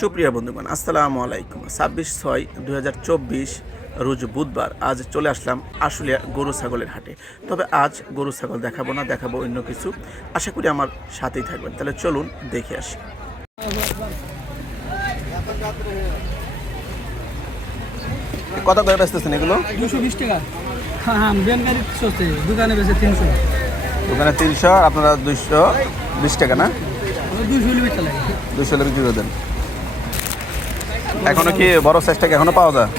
সুপ্রিয় বন্ধুগণ, আসসালামু আলাইকুম। 26/6/2024 রোজ বুধবার। আজ চলে আসলাম আশুলিয়া গরু ছাগলের হাটে। তবে আজ গরু ছাগল দেখাবো না, দেখাবো অন্য কিছু। আশা করি আমার সাথেই থাকবেন। তাহলে চলুন দেখে আসি। কত করে বেচতেছেন এগুলো? 220 টাকা। হ্যাঁ, বেনগাড়ি চলছে, দোকানে বেচে 300। দোকানে 300, আপনারা 220 টাকা না? 200 বিক্রি লাগে। 200 বিক্রি করে দেন। এখনো কি বড় সাইজটা এখনো পাওয়া যায়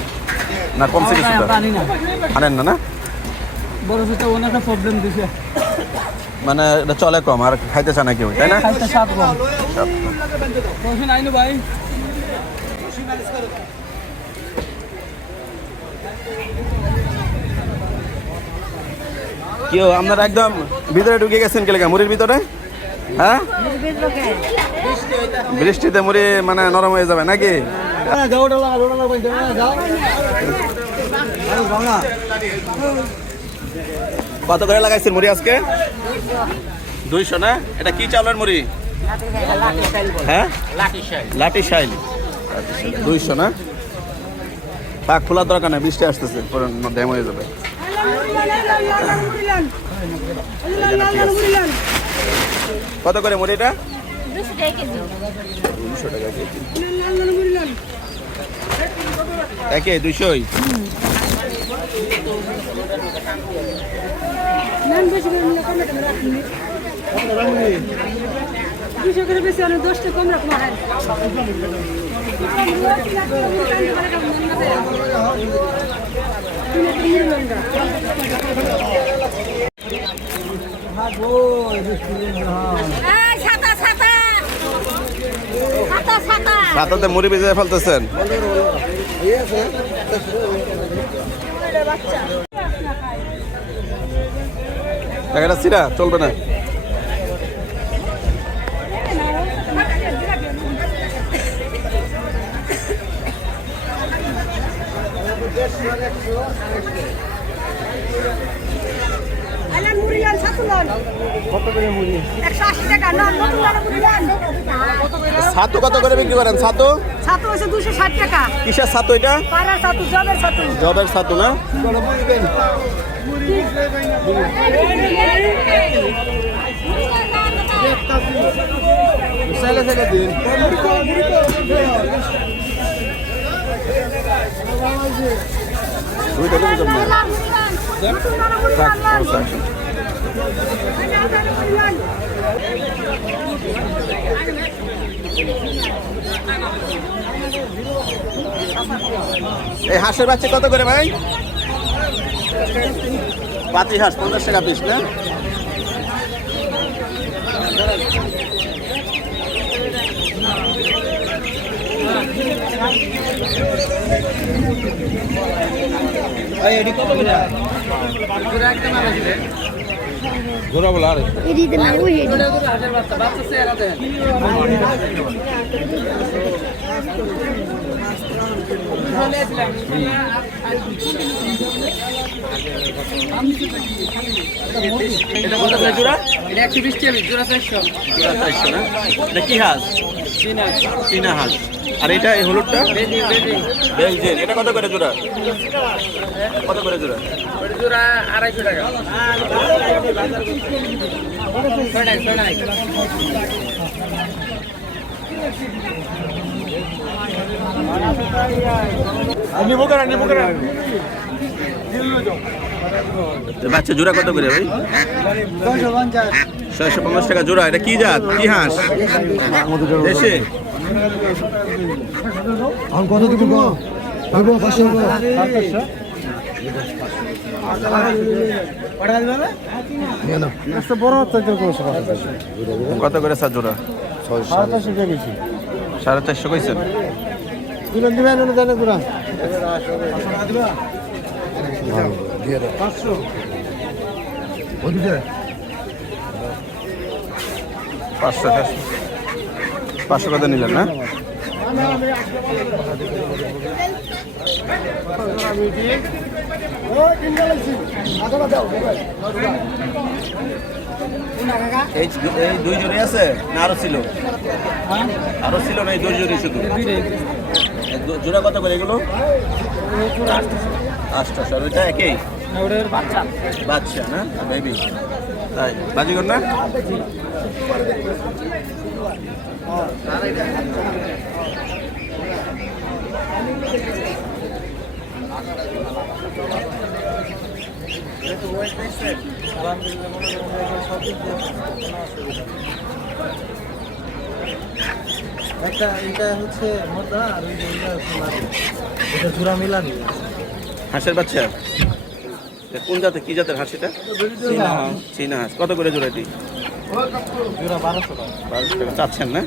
না? কমছে কিছুটা? পানি না, আনেন না? না বড় সাইজটা ওনাকে প্রবলেম দিছে, মানে এটা চলে কম আর খাইতে চায় না কেউ, তাই না? খাইতে স্বাদ কম। পয়সা নাই না ভাই। কেউ আপনারা একদম ভিতরে ঢুকে গেছেন কে লেখা মুড়ির ভিতরে? হ্যাঁ, বৃষ্টিতে মুড়ি মানে নরম হয়ে যাবে নাকি? কত করে লাগাইছেন মুড়ি আজকে? 200 না? এটা কি চাউলের মুড়ি? হ্যাঁ, লাটি শাইল। 200 না? পাক খোলার দরকার নেই, বৃষ্টি আসতেছে, পরে ড্যাম হয়ে যাবে। কত করে মুড়িটা? 200 টাকা কেজি। 200 টাকা কেজি। একে 200ই? সাতাতে মুড়ি ভিজে ফেলতেছেন? টাকাটা সিরা চলবে না। ছাতু কত করে বিক্রি করেন? ছাতু ছাতু হচ্ছে 260 টাকা। কিসের ছাতু এটা? পাড়ার ছাতু, জবের ছাতু। জবের ছাতু না? এই হাঁসের বাচ্চা কত করে ভাই? পাতি হাঁস 50 টাকা পিস না? ঘোরা বলা আর এদিকে না, ওই এদিকে। এটা কত করে জোড়া? এটা 120 টাকা, জোড়া 400। জোড়া 400 না? এটা কি হাঁস? চীনা হাঁস। আর এটা এই হলুদটা? বেলজিয়ান। এটা কত করে জোড়া? কত করে জোড়া? জোড়া 250 টাকা। বাচ্চা জোড়া কত করে ভাই? 650 টাকা জোড়া। এটা কি জাত, কি হাঁস? দেশে? কত দিব? কত করে স্যার জোড়া? 450 কইছেন? পাঁচশো 500 কথা নিলেন না? এই এই দুই জোড়ি আছে না আরো ছিল? হ্যাঁ আরো ছিল না এই দুই জোড়ি শুধু? দুইটাই জোড়া কত করে এগুলো? 800 আর ওইটা একই ওটার বাচ্চা বাচ্চা না বেবি? তাই বাজিগর না? একটা এটা হচ্ছে মোটা আর ওই যে এটা হচ্ছে মাটি। এটা জোড়া মিলানি হাঁসের বাচ্চা? এটা কোন জাতের, কি জাতের হাঁস এটা? চীনা হাঁস। কত করে জোড়াটি? জোড়া 1200 টাকা 1200 টাকা চাচ্ছেন না?